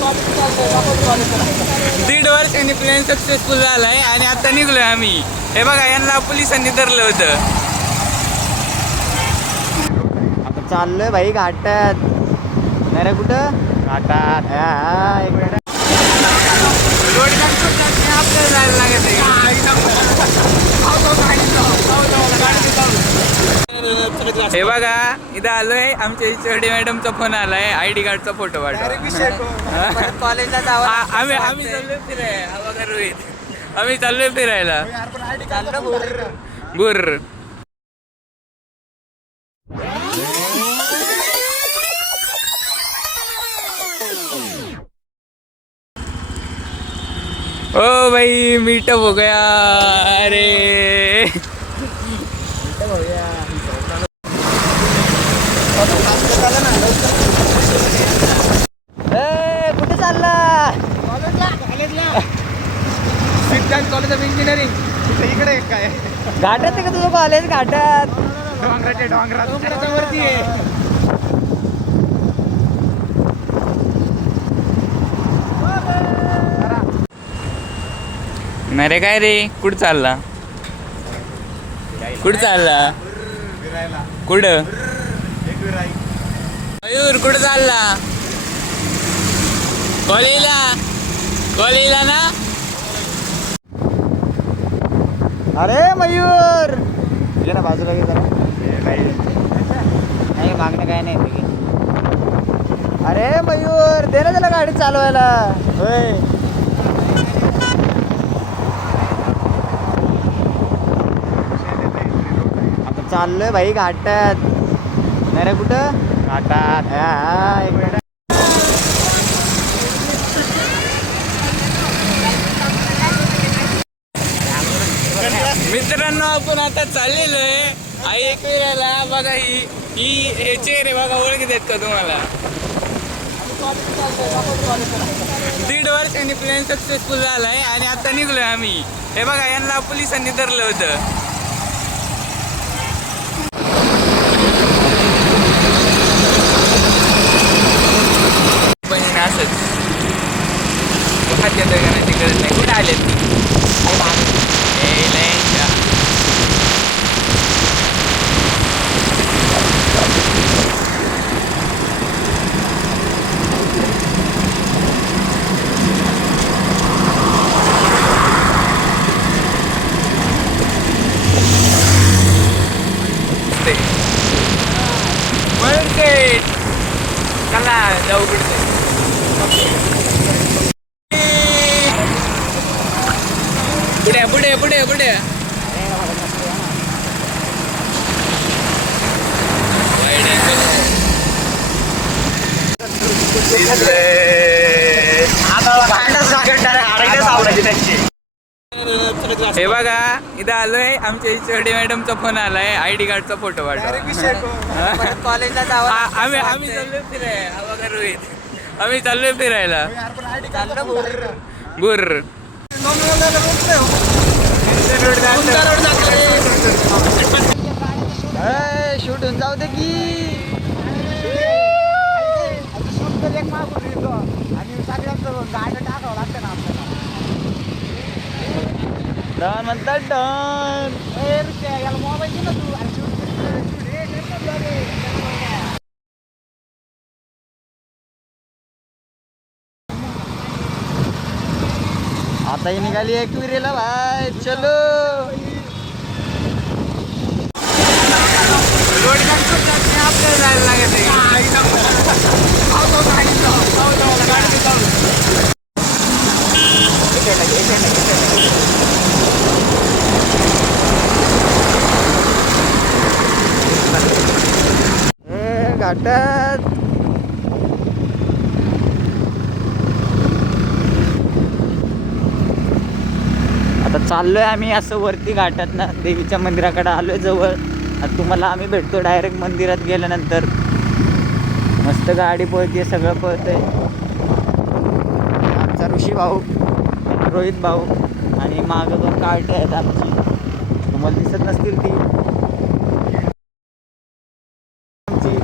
1.5 वर्षांनी plan successful झालाय आणि आता निघलोय आम्ही. हे बघा, यांना पोलिसांनी धरलं होतं. आता चाललोय भाई घाटात. नाही रे कुठं घाटात. एक मिनिट. रोड आपल्याला जायला लागत आहे. हे बघा, इथं आलोय. आमच्या इचडी मॅडमचा फोन आलाय. ID कार्डचा फोटो पाठवा. कॉलेजला जावं. आम्ही चाललोय फिरायला. बघा रोहित, आम्ही चाललोय फिरायला. बुर ओ भाई, मीटअप हो गया. अरे कुठे चालला? सिद्धांत कॉलेज ऑफ इंजिनिअरिंग. इकडे काय घाटात आहे का तुझं कॉलेज? घाटात डोंगराच्या वरती आहे. नाही रे, काय रे, कुठं चालला? कुठं चालला? कुठं? मयूर कुठं चालला? कॉलेजला ना. अरे मयूर ये ना बाजूला घे जरा. नाही मागणं काय नाही. अरे मयूर दे ना त्याला गाडी चालवायला. होय आता चाललोय भाई घाटात. नाही रे कुठं घाटात. एक मिनिट. मित्रांनो, आपण आता चाललेलो आहे आई एकविराला. बघा, ही हे चेहरे बघा, ओळखीत आहेत का तुम्हाला? 1.5 वर्षांनी प्लॅन सक्सेसफुल झालाय आणि आता निघलोय आम्ही. हे बघा, यांना पोलिसांनी धरलं होतं. पण असंच खाद्य करण्याची गरज नाही. कुठे आले ती? चला जाऊ पुढे. पुढे पुढे पुढे. हे बघा, इथं आलोय. आमच्या इचडी मॅडमचा फोन आलाय. ID कार्डचा फोटो पाठवा. कॉलेजला जावं. आम्ही चाललोय फिरायला. बघा रोहित, आम्ही चाललोय फिरायला. बुर शूट होऊन जाऊ दे की. शूट एक मागून येतो आणि सगळ्यांचं गाडं टाकावं लागतं ना आपल्याला. डन म्हणतात डन. याला मोबाईल दिला तू. आता ही निघाली एकविरेला भाई. चलो आपल्याला जायला लागत आहे. घाटात आता चाललोय आम्ही असं वरती घाटात ना. देवीच्या मंदिराकडे आलोय जवळ. आता तुम्हाला आम्ही भेटतो डायरेक्ट मंदिरात गेल्यानंतर. मस्त गाडी पळते, सगळं पळतंय. आमचा ऋषी भाऊ, रोहित भाऊ आणि मागं 2 कार्टे आहेत आमची. तुम्हाला दिसत नसतील ती आमची.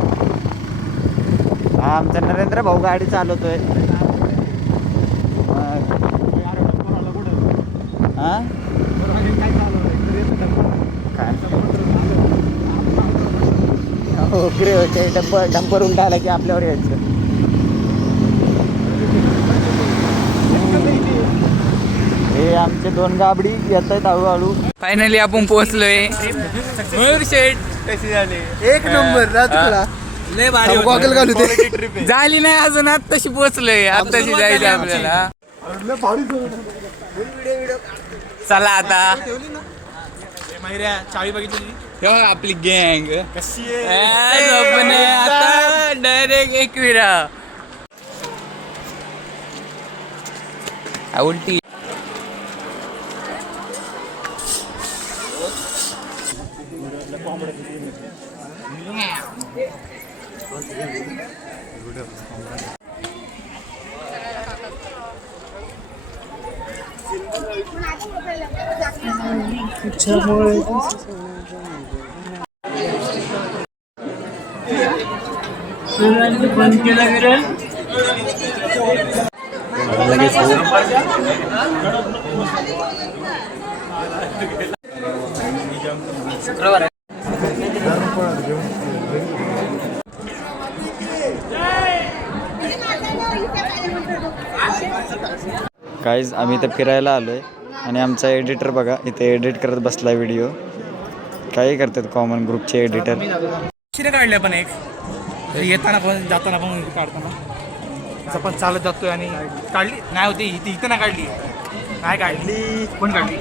हा आमचा नरेंद्र भाऊ गाडी चालवतोय. ते डंपर उलटा आला की आपल्यावर यायचं. हे आमचे 2 गाबडी येत आहेत हळूहळू. फायनली आपण पोहोचलोय. मयूर शेठ कशी झाली? एक नंबर राजकुला लय भारी गॉगल घालू दे. झाली नाही अजून, आत्ताशी पोहोचलोय. आत्ताशी जायचं आपल्याला. चला आता चावी बघितली हे बघा आपली गँग कशी आता डायरेक्ट एकविरा उलटी. गाईज आम्ही इथं फिरायला आलोय आणि आमचा एडिटर बघा इथे एडिट करत बसलाय व्हिडिओ. काही करतात कॉमन ग्रुपचे एडिटर. चिरे काढले पण एक येताना पण जाताना पण काढताना असं पण चालत जातोय आणि काढली नाही होती इथं नाही काढली. काय काढली पण काढली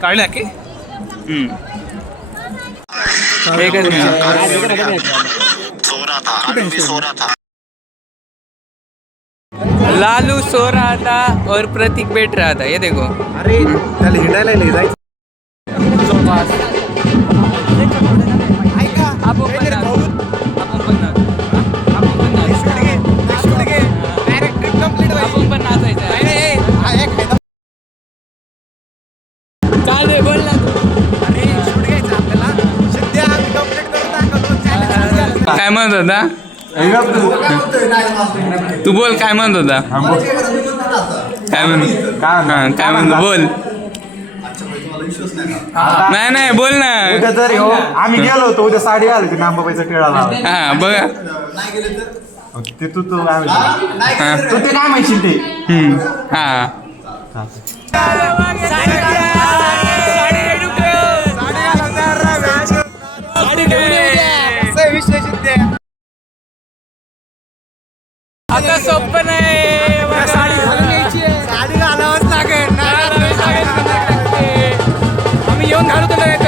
काढली की लालू सो रहा था और प्रतीक बैठ रहा था. ये देखो. अरे त्याला हिंडायला जायचं. चालेल बोल ना तू. काय म्हणत होता? तू बोल काय म्हणत होता? काय म्हणतो बोल. नाही बोल ना. उद्या जर आम्ही गेलो होतो उद्या साडी आली होती नांबाबाईचा टिळाला. हा बघा ते तू तू ते काय माहिती ते. हा आता सोपं नाही. साडी घालून यायची. साडी घालावंच लागेल. आम्ही येऊन घालतो नाही तर.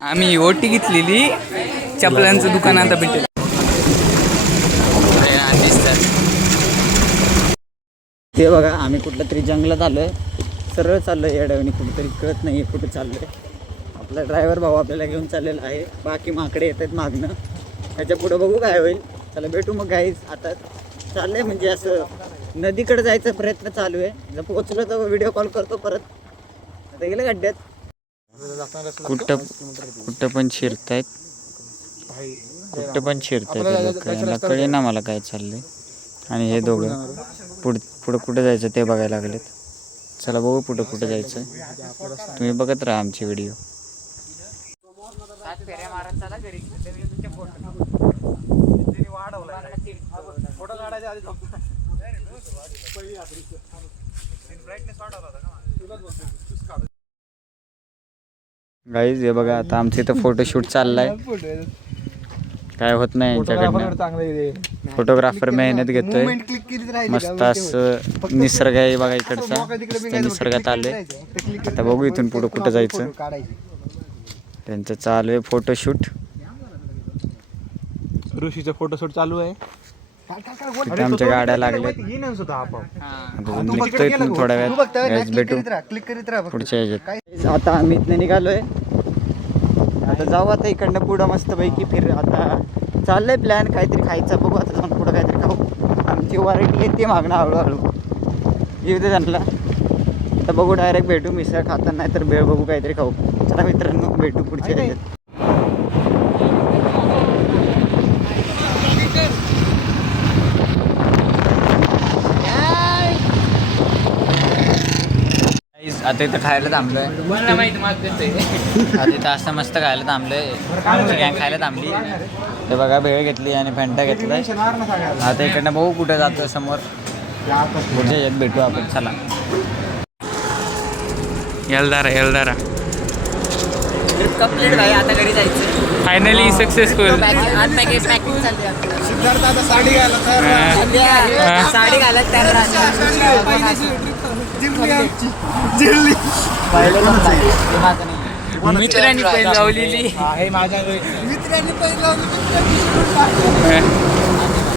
आम्ही ओटी घेतलेली. चपलांचं दुकान आता भेटेल. ते बघा आम्ही कुठल्या तरी जंगलात आलोय. सरळ चाललोय या डावीने कुठेतरी कळत नाही कुठे चाललोय. आपला ड्रायव्हर भाऊ आपल्याला घेऊन चाललेला आहे. बाकी माकडे येत आहेत मागणं. त्याच्या पुढं बघू काय होईल. चला भेटू मग गाईज. आता चाललंय म्हणजे असं नदीकडे जायचा प्रयत्न चालू आहे. जर पोहोचलो तर व्हिडिओ कॉल करतो परत. आता गेलं गड्ड्यात. कुठं पण शिरतायत. कुठं पण शिरतायत. याला कळे ना मला काय चाललंय. आणि हे दोघं पुढं कुठं जायचं ते बघायला लागलेत. चला बघू पुढं कुठं जायचं. तुम्ही बघत राहा आमची व्हिडिओ. गाईज हे बघा आता आमचं इथं फोटोशूट चाललाय. काय होत नाही यांच्याकडनं. फोटोग्राफर मेहनत घेतोय. मस्त असं निसर्ग आहे बघा इकडचा. निसर्गात आले. आता बघू इथून पुढं कुठं जायचं. त्यांचं चालू आहे फोटोशूट. ऋषीचं फोटोशूट चालू आहे. तिथे आमच्या गाड्या लागल्या. निघतोय इथून थोड्या वेळात. भेटू पुढच्या ह्याच्यात. आता आम्ही इथनं निघालोय. आता जाऊ आता इकडनं पुढं मस्तपैकी फिर. आता चाललंय प्लॅन काहीतरी खायचं. बघू आता जाऊन पुढं काहीतरी खाऊ. आमची व्हरायटी येते मागणं हळूहळू. येऊ दे त्यांना. तर बघू डायरेक्ट भेटू मिसळ खाताना नाही तर भेळ बघू काहीतरी खाऊ. चला मित्रांनो भेटू पुढच्या ह्याच्यात. आता इथं खायला थांबलोय. मला माहिती मागतोय आता इथं असं मस्त खायला थांबलोय. गँग खायला थांबली. ते बघा भेळ घेतली आणि फॅन्टा घेतलाय. आता इकडनं बघू कुठं जातो समोर. पुढच्या ह्याच्यात भेटू आपण. चला एल्दारा ट्रिप कंप्लीट भाई. आता घरी जायचं. Finally successful. सिद्धार्थ आता साडी घाला साडी घालत मित्रांनी पैसे लावलेली. हे माझ्या मित्रांनी